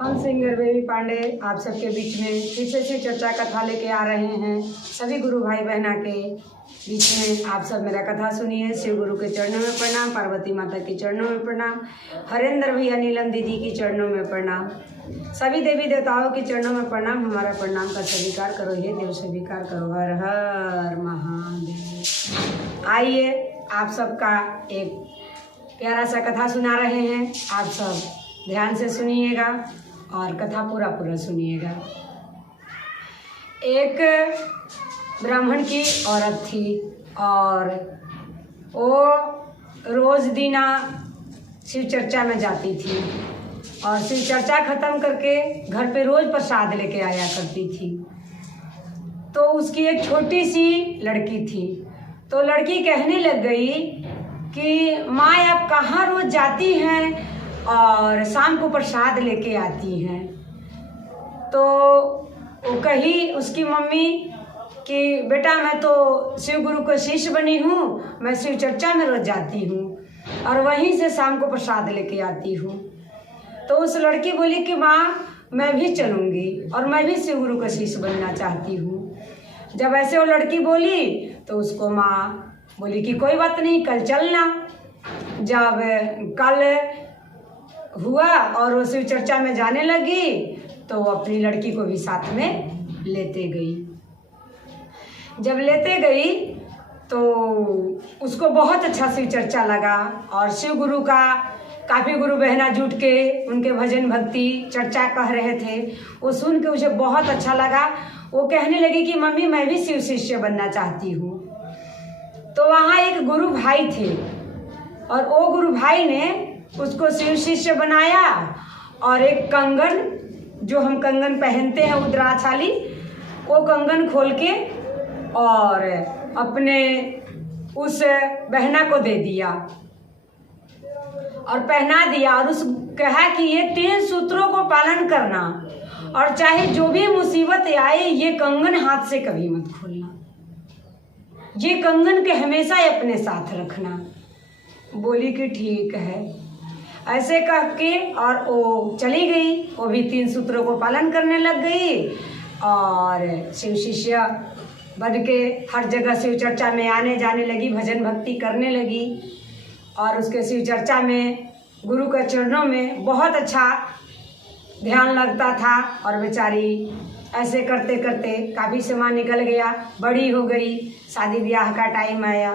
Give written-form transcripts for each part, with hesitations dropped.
हम singer baby Pandey आप सबके बीच में फिर से शिव चर्चा कथा लेके आ रहे हैं। सभी गुरु भाई बहना के बीच में आप सब मेरा कथा सुनिए। शिव गुरु के चरणों में प्रणाम, पार्वती माता के चरणों में प्रणाम, हरेंद्र भैया नीलम दीदी की चरणों में प्रणाम, सभी देवी देवताओं के चरणों में प्रणाम। हमारा प्रणाम का स्वीकार करो, हे देव स्वीकार करो। हर हर महादेव। आइए आप सबका एक प्यारा सा कथा सुना रहे हैं। आप सब ध्यान से सुनिएगा और कथा पूरा सुनिएगा। एक ब्राह्मण की औरत थी और वो रोज़ दीना शिव चर्चा में जाती थी और शिव चर्चा ख़त्म करके घर पे रोज़ प्रसाद लेके आया करती थी। तो उसकी एक छोटी सी लड़की थी, तो लड़की कहने लग गई कि माँ आप कहाँ रोज़ जाती हैं और शाम को प्रसाद लेके आती हैं। तो वो कही उसकी मम्मी कि बेटा मैं तो शिव गुरु का शिष्य बनी हूँ, मैं शिव चर्चा में रोज जाती हूँ और वहीं से शाम को प्रसाद लेके आती हूँ। तो उस लड़की बोली कि माँ मैं भी चलूँगी और मैं भी शिव गुरु का शिष्य बनना चाहती हूँ। जब ऐसे वो लड़की बोली तो उसको माँ बोली कि कोई बात नहीं, कल चलना। जब कल हुआ और वो शिव चर्चा में जाने लगी तो वो अपनी लड़की को भी साथ में लेते गई। जब लेते गई तो उसको बहुत अच्छा शिव चर्चा लगा और शिव गुरु का काफ़ी गुरु बहना जुट के उनके भजन भक्ति चर्चा कह रहे थे। वो सुन के मुझे बहुत अच्छा लगा। वो कहने लगी कि मम्मी मैं भी शिव शिष्य बनना चाहती हूँ। तो वहाँ एक गुरु भाई थे और वो गुरु भाई ने उसको शिव शिष्य बनाया और एक कंगन, जो हम कंगन पहनते हैं रुद्राक्षाली, वो कंगन खोल के और अपने उस बहना को दे दिया और पहना दिया और उस कहा कि ये 3 सूत्रों को पालन करना और चाहे जो भी मुसीबत आए ये कंगन हाथ से कभी मत खोलना, ये कंगन के हमेशा अपने साथ रखना। बोली कि ठीक है। ऐसे कह के और वो चली गई। वो भी 3 सूत्रों को पालन करने लग गई और शिव शिष्य बन के हर जगह शिव चर्चा में आने जाने लगी, भजन भक्ति करने लगी और उसके शिव चर्चा में गुरु के चरणों में बहुत अच्छा ध्यान लगता था। और बेचारी ऐसे करते करते काफ़ी समय निकल गया, बड़ी हो गई, शादी ब्याह का टाइम आया।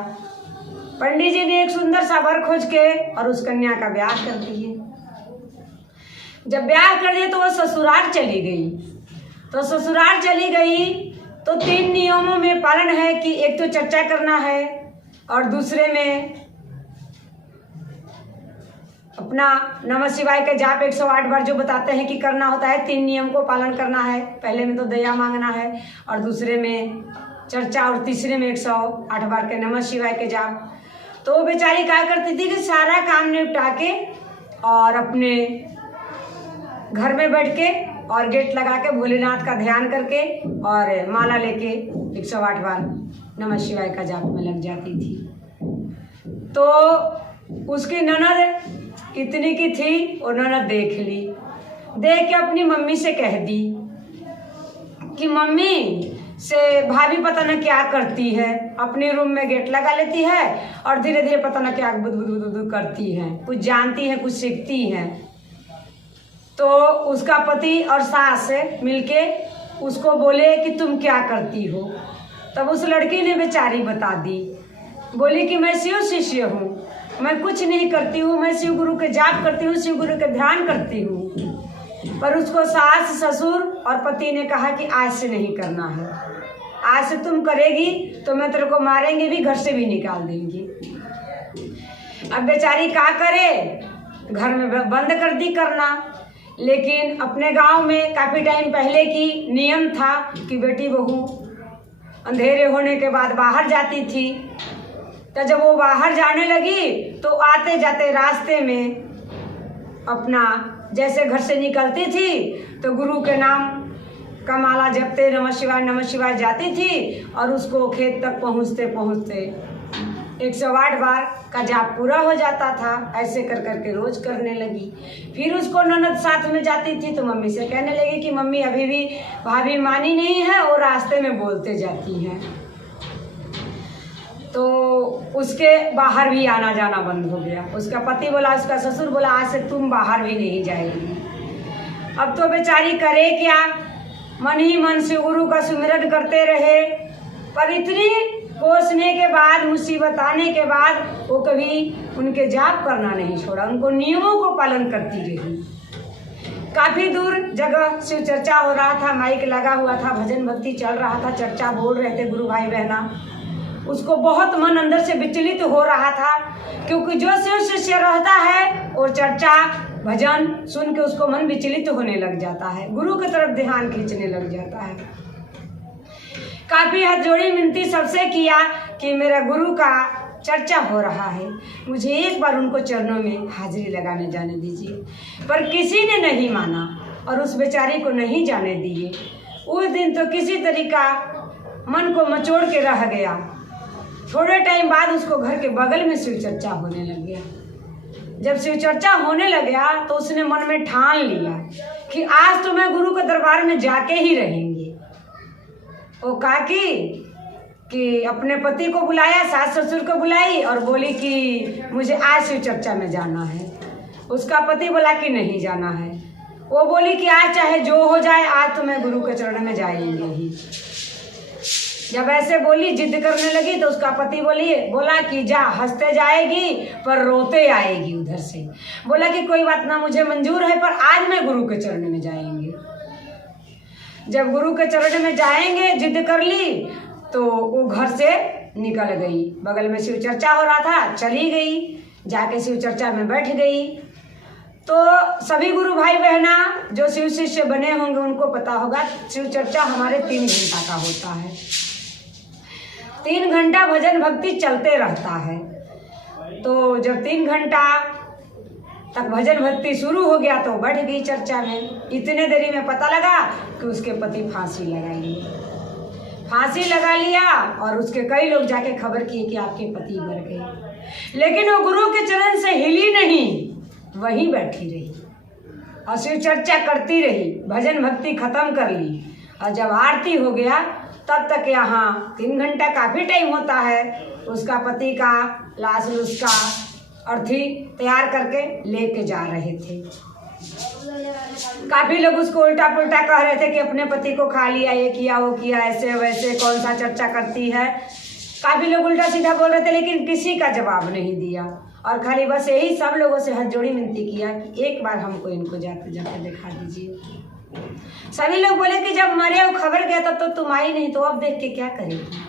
पंडित जी ने एक सुंदर सा वर खोज के और उस कन्या का ब्याह कर दिए। जब ब्याह कर दिए तो वो ससुराल चली गई। तो ससुराल चली गई तो 3 नियमों में पालन है कि एक तो चर्चा करना है और दूसरे में अपना नमः शिवाय का जाप 108 बार जो बताते हैं कि करना होता है। 3 नियम को पालन करना है। पहले में तो दया मांगना है और दूसरे में चर्चा और तीसरे में 108 बार के नमः शिवाय के जाप। तो वो बेचारी क्या करती थी कि सारा काम निपटा के और अपने घर में बैठ के और गेट लगा के भोलेनाथ का ध्यान करके और माला लेके 108 बार नमः शिवाय का जाप में लग जाती थी। तो उसकी ननद इतनी की थी, वो ननद देख ली, देख के अपनी मम्मी से कह दी कि मम्मी से भाभी पता न क्या करती है, अपने रूम में गेट लगा लेती है और धीरे धीरे पता न क्या बुद बुद बुद बुद करती है, कुछ जानती है कुछ सीखती है। तो उसका पति और सास मिलके उसको बोले कि तुम क्या करती हो। तब उस लड़की ने बेचारी बता दी, बोली कि मैं शिव शिष्य हूँ, मैं कुछ नहीं करती हूँ, मैं शिव गुरु के जाप करती हूँ, शिव गुरु के ध्यान करती हूँ। पर उसको सास ससुर और पति ने कहा कि आज से नहीं करना है, आज से तुम करेगी तो मैं तेरे को मारेंगे भी, घर से भी निकाल देंगे। अब बेचारी क्या करे, घर में बंद कर दी करना। लेकिन अपने गांव में काफ़ी टाइम पहले की नियम था कि बेटी बहू अंधेरे होने के बाद बाहर जाती थी। तो जब वो बाहर जाने लगी तो आते जाते रास्ते में अपना जैसे घर से निकलती थी तो गुरु के नाम का माला जपते नमः शिवाय जाती थी और उसको खेत तक पहुँचते पहुँचते 108 बार का जाप पूरा हो जाता था। ऐसे कर करके रोज करने लगी। फिर उसको ननद साथ में जाती थी तो मम्मी से कहने लगी कि मम्मी अभी भी भाभी मानी नहीं है और रास्ते में बोलते जाती हैं। तो उसके बाहर भी आना जाना बंद हो गया। उसका पति बोला, उसका ससुर बोला, आज से तुम बाहर भी नहीं जाएगी। अब तो बेचारी करे क्या, मन ही मन से गुरु का सुमिरन करते रहे, पर इतनी कोसने के बाद, मुसीबत आने के बाद वो कभी उनके जाप करना नहीं छोड़ा, उनको नियमों को पालन करती रही। काफ़ी दूर जगह शिव चर्चा हो रहा था, माइक लगा हुआ था, भजन भक्ति चल रहा था, चर्चा बोल रहे थे गुरु भाई बहना। उसको बहुत मन अंदर से विचलित हो रहा था, क्योंकि जो शिव शिष्य रहता है और चर्चा भजन सुन के उसको मन विचलित होने लग जाता है, गुरु की तरफ ध्यान खींचने लग जाता है। काफ़ी हाथ जोड़ी मिनती सबसे किया कि मेरा गुरु का चर्चा हो रहा है, मुझे एक बार उनको चरणों में हाजिरी लगाने जाने दीजिए, पर किसी ने नहीं माना और उस बेचारी को नहीं जाने दिए। उस दिन तो किसी तरीका मन को मचोड़ के रह गया। थोड़े टाइम बाद उसको घर के बगल में शिव चर्चा होने लग गया। जब शिव चर्चा होने लग गया तो उसने मन में ठान लिया कि आज तो मैं गुरु के दरबार में जाके ही रहेंगे। वो काकी कि अपने पति को बुलाया, सास ससुर को बुलाई और बोली कि मुझे आज शिव चर्चा में जाना है। उसका पति बोला कि नहीं जाना है। वो बोली कि आज चाहे जो हो जाए, आज तो मैं गुरु के चरण में जाएंगे ही। जब ऐसे बोली, जिद करने लगी, तो उसका पति बोला कि जा, हंसते जाएगी पर रोते आएगी उधर से। बोला कि कोई बात ना, मुझे मंजूर है, पर आज मैं गुरु के चरण में जाएंगे। जब गुरु के चरण में जाएंगे जिद कर ली तो वो घर से निकल गई। बगल में शिव चर्चा हो रहा था, चली गई, जाके शिव चर्चा में बैठ गई। तो सभी गुरु भाई बहना जो शिव शिष्य बने होंगे उनको पता होगा, शिव चर्चा हमारे 3 घंटा का होता है। 3 घंटा भजन भक्ति चलते रहता है। तो जब 3 घंटा तक भजन भक्ति शुरू हो गया तो बैठ गई चर्चा में। इतने देरी में पता लगा कि उसके पति फांसी लगा लिया और उसके कई लोग जाके खबर किए कि आपके पति मर गए। लेकिन वो गुरु के चरण से हिली नहीं, वहीं बैठी रही और शिव चर्चा करती रही। भजन भक्ति खत्म कर ली और जब आरती हो गया तब तक यहाँ 3 घंटा काफ़ी टाइम होता है। उसका पति का लाश उसका अर्थी तैयार करके लेके जा रहे थे। काफ़ी लोग उसको उल्टा पुल्टा कह रहे थे कि अपने पति को खा लिया, ये किया वो किया, ऐसे वैसे, कौन सा चर्चा करती है। काफ़ी लोग उल्टा सीधा बोल रहे थे, लेकिन किसी का जवाब नहीं दिया और खाली बस यही सब लोगों से हाथ जोड़ी विनती किया कि एक बार हमको इनको जाके दिखा दीजिए। सभी लोग बोले कि जब मरे वो खबर गया तब तो तुम आई नहीं, तो अब देख के क्या करेगी।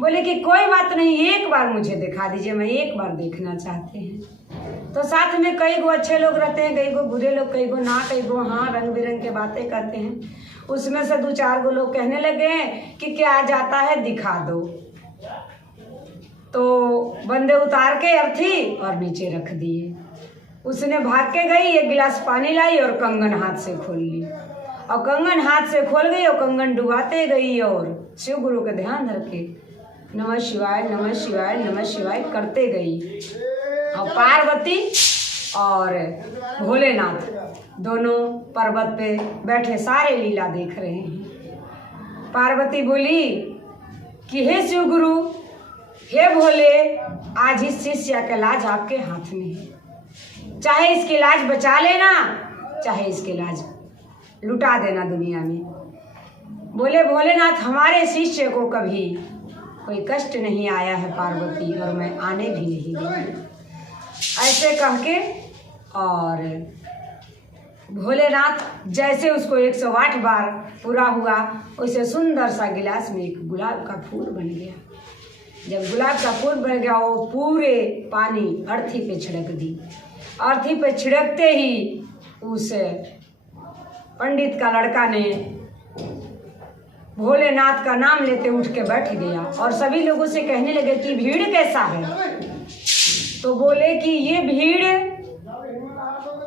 बोले कि कोई बात नहीं, एक बार मुझे दिखा दीजिए, मैं एक बार देखना चाहते हैं। तो साथ में कई गो अच्छे लोग रहते हैं, कई गो बुरे लोग, कई गो ना, कई गो हाँ, रंग बिरंग के बातें करते हैं। उसमें से 2-4 गो लोग कहने लगे कि क्या जाता है, दिखा दो। तो बंदे उतार के अर्थी और नीचे रख दिए। उसने भाग के गई, 1 गिलास पानी लाई और कंगन हाथ से खोल ली और कंगन हाथ से खोल गई और कंगन डुबाते गई और शिव गुरु का ध्यान धर के नमः शिवाय नमः शिवाय नमः शिवाय करते गई। और पार्वती और भोलेनाथ दोनों पर्वत पे बैठे सारे लीला देख रहे हैं। पार्वती बोली कि हे शिव गुरु, हे भोले, आज इस शिष्य का लाज आपके हाथ में है। चाहे इसकी लाज बचा लेना, चाहे इसकी लाज लुटा देना दुनिया में। बोले भोलेनाथ, हमारे शिष्य को कभी कोई कष्ट नहीं आया है पार्वती, और मैं आने भी नहीं दूंगी। ऐसे कह के और भोलेनाथ जैसे उसको 108 बार पूरा हुआ, वैसे सुंदर सा गिलास में एक गुलाब का फूल बन गया। जब गुलाब का फूल बन गया, वो पूरे पानी अर्थी पे छिड़क दी। अर्थी पे छिड़कते ही उस पंडित का लड़का ने भोलेनाथ का नाम लेते उठ के बैठ गया और सभी लोगों से कहने लगे कि भीड़ कैसा है। तो बोले कि ये भीड़,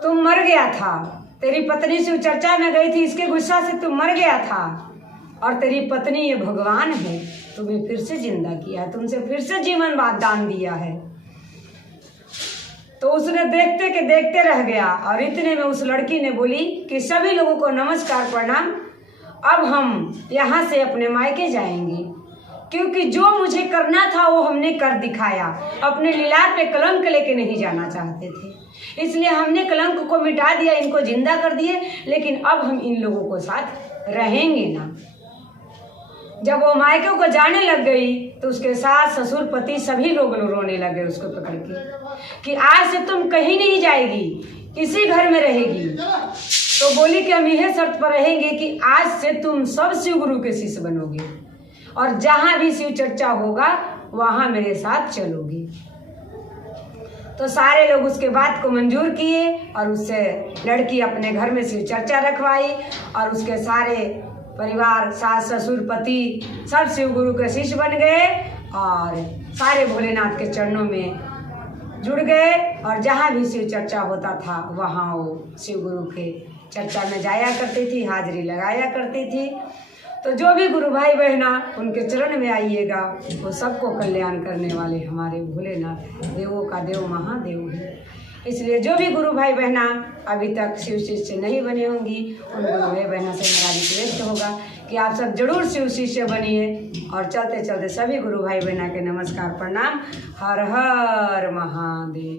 तुम मर गया था, तेरी पत्नी शिव चर्चा में गई थी, इसके गुस्सा से तुम मर गया था, और तेरी पत्नी ये भगवान है, तुम्हें फिर से जिंदा किया है, तुमसे फिर से जीवन दान दिया है। तो उसने देखते के देखते रह गया और इतने में उस लड़की ने बोली कि सभी लोगों को नमस्कार प्रणाम, अब हम यहाँ से अपने मायके जाएंगे, क्योंकि जो मुझे करना था वो हमने कर दिखाया। अपने लीलार पे कलंक लेके नहीं जाना चाहते थे, इसलिए हमने कलंक को मिटा दिया, इनको जिंदा कर दिए, लेकिन अब हम इन लोगों को साथ रहेंगे ना। जब वो मायके को जाने लग गई तो उसके सास ससुर पति सभी लोग रोने लगे उसको पकड़ के कि आज से तुम कहीं नहीं जाएगी, इसी घर में रहेगी। तो बोली कि हम यह शर्त पर रहेंगे कि आज से तुम सब शिव गुरु के शिष्य बनोगे और जहां भी शिव चर्चा होगा वहां मेरे साथ चलोगे। तो सारे लोग उसके बात को मंजूर किए और उससे लड़की अपने घर में शिव चर्चा रखवाई और उसके सारे परिवार सास ससुर पति सब शिव गुरु के शिष्य बन गए और सारे भोलेनाथ के चरणों में जुड़ गए और जहाँ भी शिव चर्चा होता था वहाँ वो शिव गुरु के चर्चा में जाया करती थी, हाजिरी लगाया करती थी। तो जो भी गुरु भाई बहना उनके चरण में आइएगा, वो सबको कल्याण करने वाले हमारे भोलेनाथ हैं, देवों का देव महादेव है। इसलिए जो भी गुरु भाई बहना अभी तक शिव शिष्य नहीं बने होंगी, उन गुरु भाई बहना से मेरा रिक्वेस्ट होगा कि आप सब जरूर शिव शिष्य बनिए। और चलते चलते सभी गुरु भाई बहना के नमस्कार प्रणाम। हर हर महादेव।